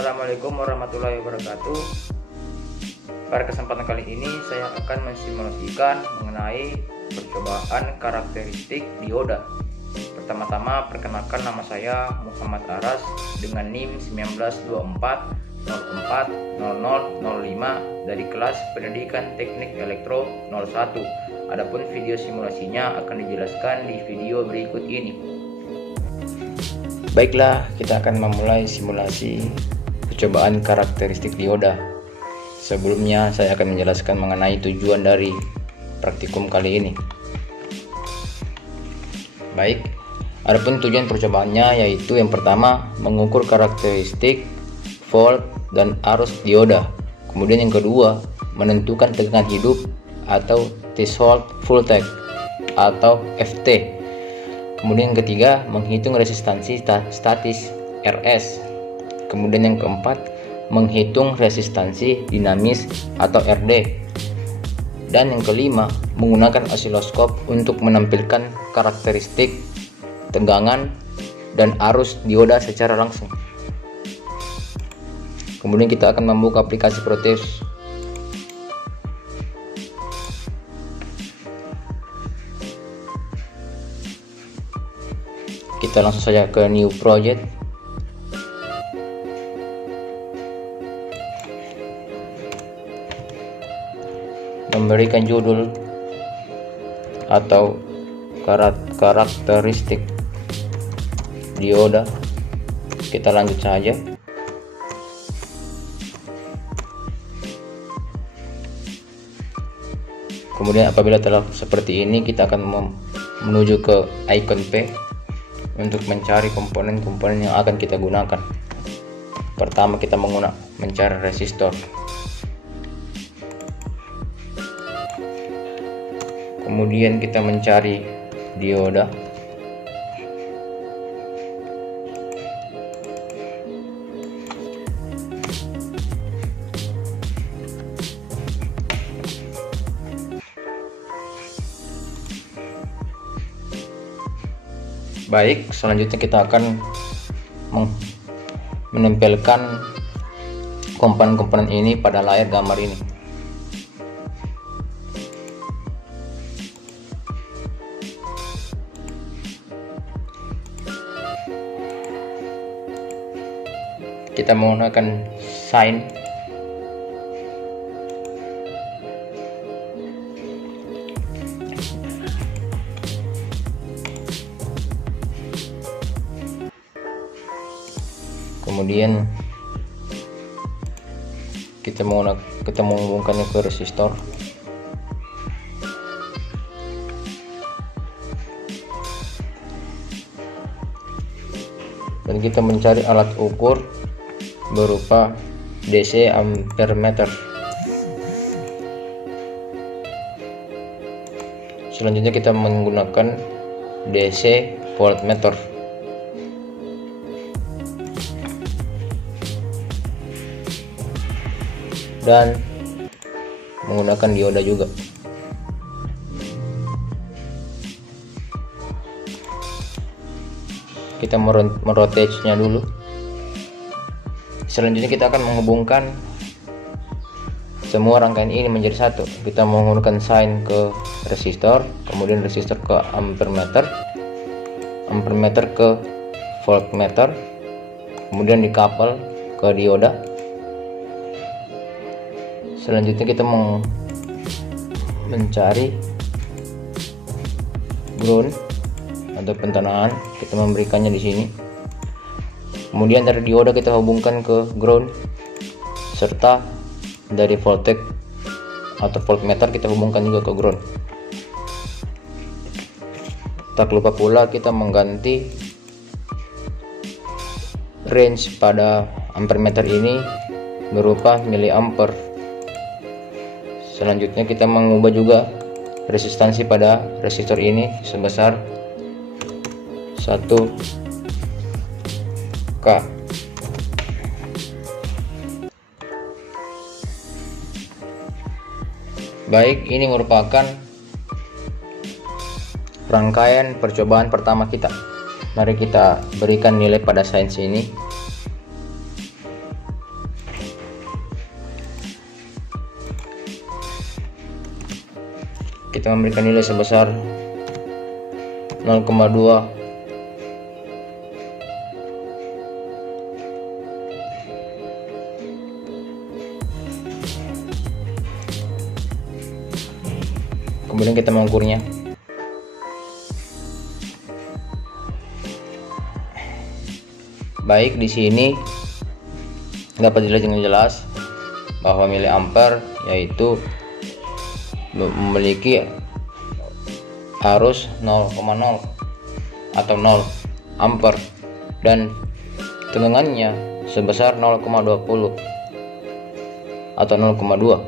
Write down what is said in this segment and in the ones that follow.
Assalamualaikum warahmatullahi wabarakatuh. Pada kesempatan kali ini saya akan mensimulasikan mengenai percobaan karakteristik dioda. Pertama-tama perkenalkan, nama saya Muhammad Aras dengan NIM 1924040005 dari kelas Pendidikan Teknik Elektro 01. Adapun video simulasinya akan dijelaskan di video berikut ini. Baiklah, kita akan memulai simulasi percobaan karakteristik dioda. Sebelumnya saya akan menjelaskan mengenai tujuan dari praktikum kali ini. Baik, adapun tujuan percobaannya yaitu yang pertama mengukur karakteristik volt dan arus dioda. Kemudian yang kedua menentukan tegangan hidup atau threshold voltage atau FT. Kemudian yang ketiga menghitung resistansi statis RS. Kemudian yang keempat menghitung resistansi dinamis atau RD. Dan yang kelima menggunakan osiloskop untuk menampilkan karakteristik tegangan dan arus dioda secara langsung. Kemudian kita akan membuka aplikasi Proteus. Kita langsung saja ke new project. Memberikan judul atau karakteristik dioda. Kita lanjut saja. Kemudian apabila telah seperti ini, kita akan menuju ke icon P untuk mencari komponen-komponen yang akan kita gunakan. Pertama kita mencari resistor. Kemudian kita mencari dioda. Baik, selanjutnya kita akan menempelkan komponen-komponen ini pada layar gambar ini. Kita menggunakan sign. Kemudian kita menghubungkannya ke resistor. Dan kita mencari alat ukur berupa DC ampere meter. Selanjutnya kita menggunakan DC voltmeter. Dan menggunakan dioda juga. Kita merotate-nya dulu. Selanjutnya kita akan menghubungkan semua rangkaian ini menjadi satu. Kita menggunakan sign ke resistor, kemudian resistor ke ampere meter ke voltmeter, kemudian dikapel ke dioda. Selanjutnya kita mencari ground atau pentanaan, kita memberikannya di sini. Kemudian dari dioda kita hubungkan ke ground, serta dari voltage atau voltmeter kita hubungkan juga ke ground. Tak lupa pula kita mengganti range pada ampere meter ini berupa miliampere. Selanjutnya kita mengubah juga resistansi pada resistor ini sebesar 1K. Baik, ini merupakan rangkaian percobaan pertama kita. Mari kita berikan nilai pada sains ini. kita memberikan nilai sebesar 0,2. Kemudian kita mengukurnya. Baik, di sini dapat dilihat dengan jelas bahwa miliampere yaitu memiliki arus 0,0 atau 0 ampere dan tegangannya sebesar 0,20 atau 0,2.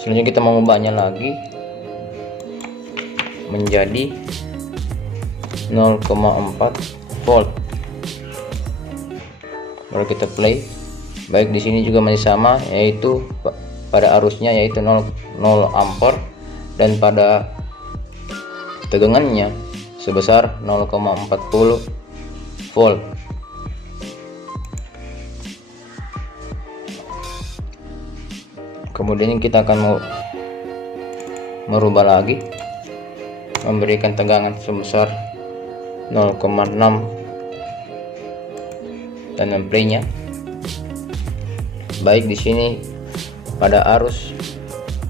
Selanjutnya kita mengubahnya lagi menjadi 0,4 volt. Baru kita play. Baik, di sini juga masih sama, yaitu pada arusnya yaitu 0 ampere dan pada tegangannya sebesar 0,40 volt. Kemudian kita akan merubah lagi, memberikan tegangan sebesar 0,6 dan memplaynya. Baik, di sini pada arus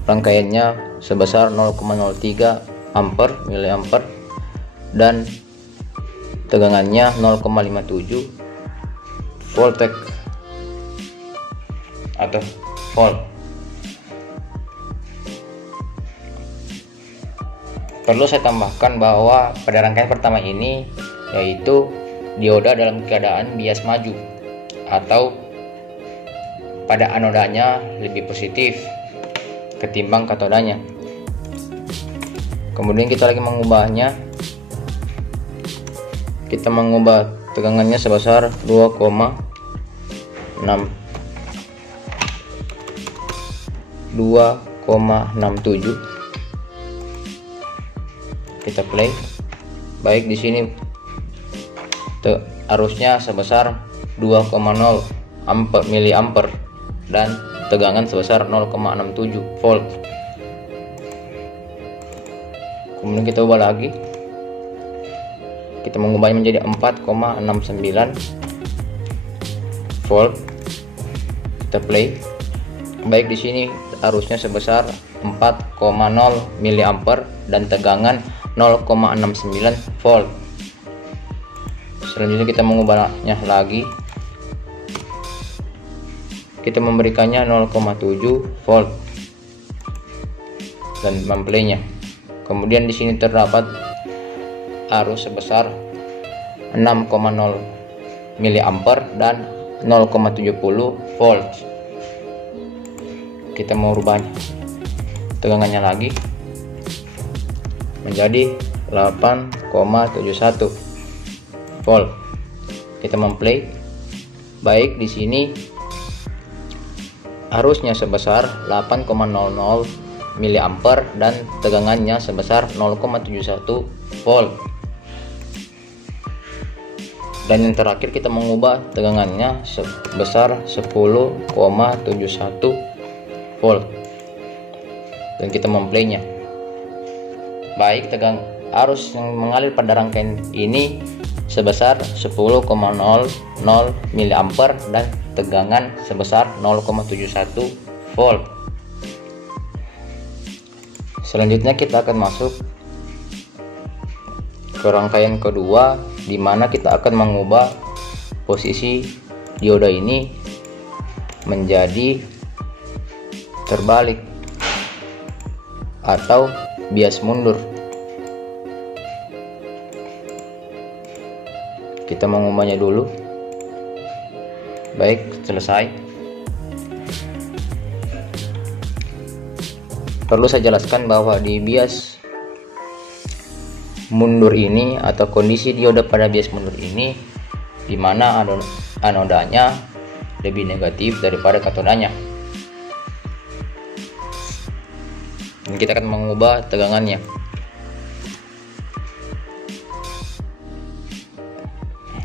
rangkaiannya sebesar 0,03 ampere miliampere dan tegangannya 0,57 volt atau volt. Perlu saya tambahkan bahwa pada rangkaian pertama ini yaitu dioda dalam keadaan bias maju atau pada anodanya lebih positif ketimbang katodanya. Kemudian kita lagi mengubahnya, kita mengubah tegangannya sebesar 2,67. Kita play. Baik, di sini arusnya sebesar 2,0 miliampere dan tegangan sebesar 0,67 volt. Kemudian kita ubah lagi, kita mengubahnya menjadi 4,69 volt. Kita play. Baik, di sini arusnya sebesar 4,0 miliampere dan tegangan 0,69 volt. Selanjutnya kita mengubahnya lagi, kita memberikannya 0,7 volt dan memplaynya. Kemudian di sini terdapat arus sebesar 6,0 miliampere dan 0,70 volt. Kita mau rubah tegangannya lagi menjadi 8,71 volt. Kita memplay. Baik, di sini arusnya sebesar 8,00 miliampere dan tegangannya sebesar 0,71 volt. Dan yang terakhir kita mengubah tegangannya sebesar 10,71 volt dan kita memplaynya. Baik, arus yang mengalir pada rangkaian ini sebesar 10,00 miliampere dan tegangan sebesar 0,71 volt. Selanjutnya kita akan masuk ke rangkaian kedua, di mana kita akan mengubah posisi dioda ini menjadi terbalik atau bias mundur. Kita mengubahnya dulu. Baik, selesai. Perlu saya jelaskan bahwa di bias mundur ini atau kondisi dioda pada bias mundur ini, di mana anodanya lebih negatif daripada katodanya. Dan kita akan mengubah tegangannya.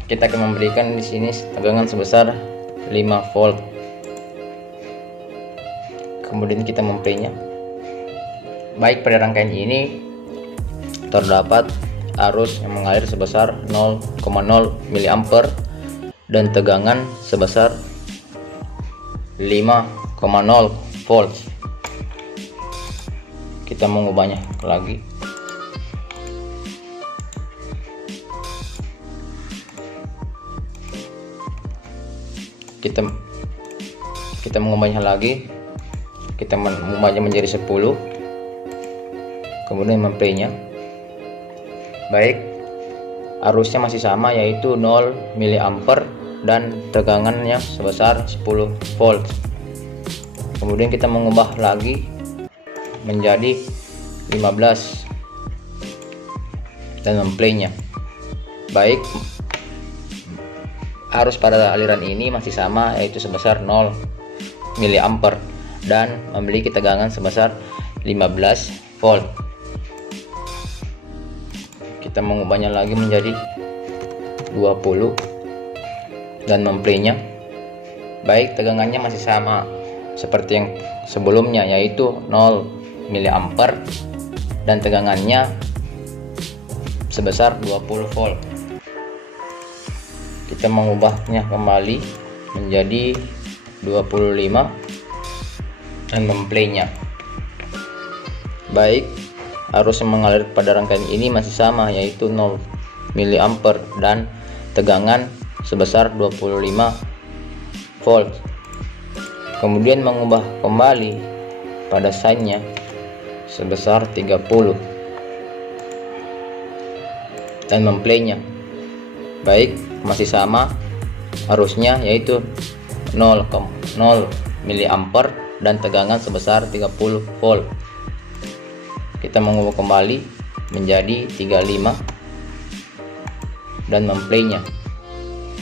Kita akan memberikan di sini tegangan sebesar 5 volt. Kemudian kita memplaynya. Baik, pada rangkaian ini terdapat arus yang mengalir sebesar 0,0 mA dan tegangan sebesar 5,0 volt. Kita mengubahnya lagi. Kita mengubahnya lagi. Kita mengubahnya menjadi 10, kemudian memplaynya. Baik, arusnya masih sama, yaitu 0 mA dan tegangannya sebesar 10 volt. Kemudian kita mengubah lagi menjadi 15 dan memplaynya. Baik, arus pada aliran ini masih sama, yaitu sebesar 0 mA dan memiliki tegangan sebesar 15 volt. Kita mengubahnya lagi menjadi 20 dan memplaynya. Baik, tegangannya masih sama seperti yang sebelumnya, yaitu 0 mA dan tegangannya sebesar 20 volt. Kita mengubahnya kembali menjadi 25 dan memplaynya. Baik, arus yang mengalir pada rangkaian ini masih sama, yaitu 0 mA dan tegangan sebesar 25 volt. Kemudian mengubah kembali pada signnya sebesar 30 dan memplaynya. Baik, masih sama arusnya, yaitu 0 mA dan tegangan sebesar 30 volt. Kita mengubah kembali menjadi 35 dan memplaynya.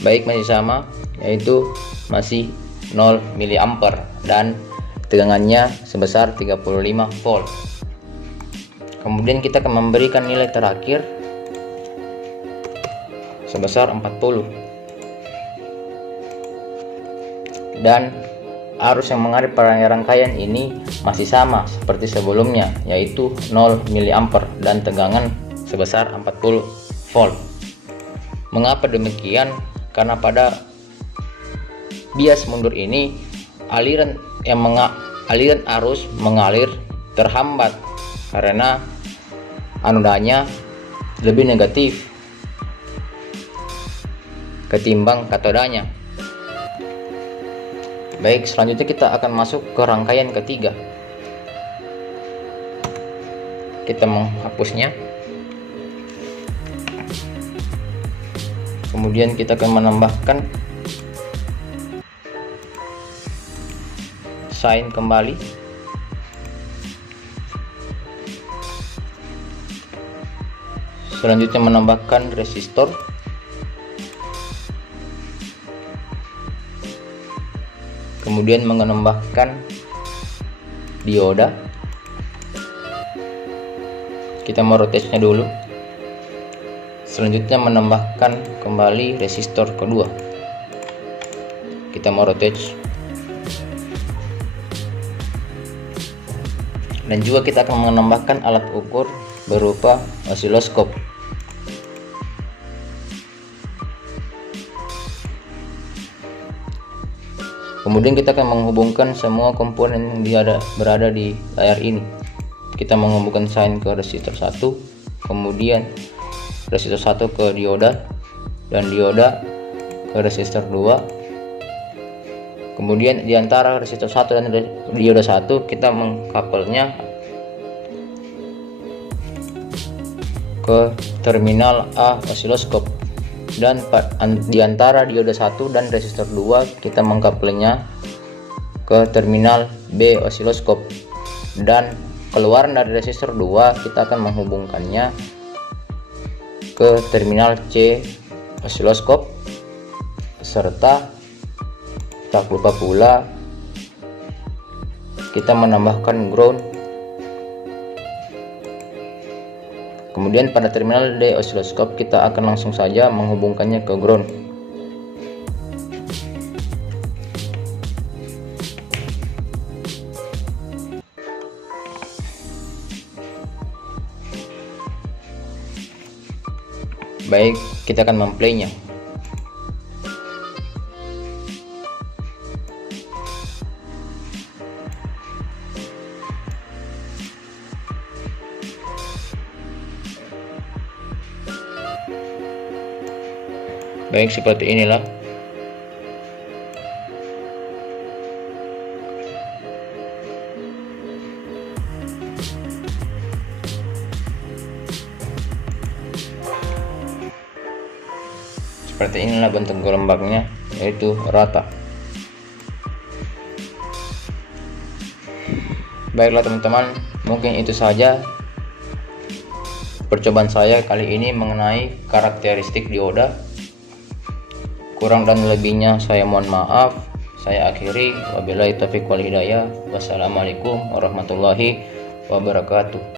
Baik, masih sama, yaitu masih 0 mA dan tegangannya sebesar 35 volt. Kemudian kita akan memberikan nilai terakhir sebesar 40 dan arus yang mengalir pada rangkaian ini masih sama seperti sebelumnya, yaitu 0 mA dan tegangan sebesar 40 volt. Mengapa demikian? Karena pada bias mundur ini aliran arus mengalir terhambat karena anodanya lebih negatif ketimbang katodanya. Baik, selanjutnya kita akan masuk ke rangkaian ketiga. Kita menghapusnya. Kemudian kita akan menambahkan sign kembali. Selanjutnya menambahkan resistor. Kemudian menambahkan dioda. Kita mau rotate-nya dulu. Selanjutnya menambahkan kembali resistor kedua. Kita mau rotate. Dan juga kita akan menambahkan alat ukur berupa osiloskop. Kemudian kita akan menghubungkan semua komponen yang berada di layar ini. Kita menghubungkan sign ke resistor 1, kemudian resistor 1 ke dioda, dan dioda ke resistor 2. Kemudian di antara resistor 1 dan dioda 1 kita mengkabelnya ke terminal A osiloskop. Dan di antara dioda 1 dan resistor 2 kita mengkabelnya ke terminal B osiloskop, dan keluaran dari resistor 2 kita akan menghubungkannya ke terminal C osiloskop, serta tak lupa pula kita menambahkan ground. Kemudian pada terminal D osiloskop kita akan langsung saja menghubungkannya ke ground. Baik, kita akan memplaynya. Baik, seperti inilah. Seperti inilah bentuk gelombangnya, yaitu rata. Baiklah teman-teman, mungkin itu saja percobaan saya kali ini mengenai karakteristik dioda. Kurang dan lebihnya saya mohon maaf. Saya akhiri, wabillahi taufiq wal hidayah. Wassalamualaikum warahmatullahi wabarakatuh.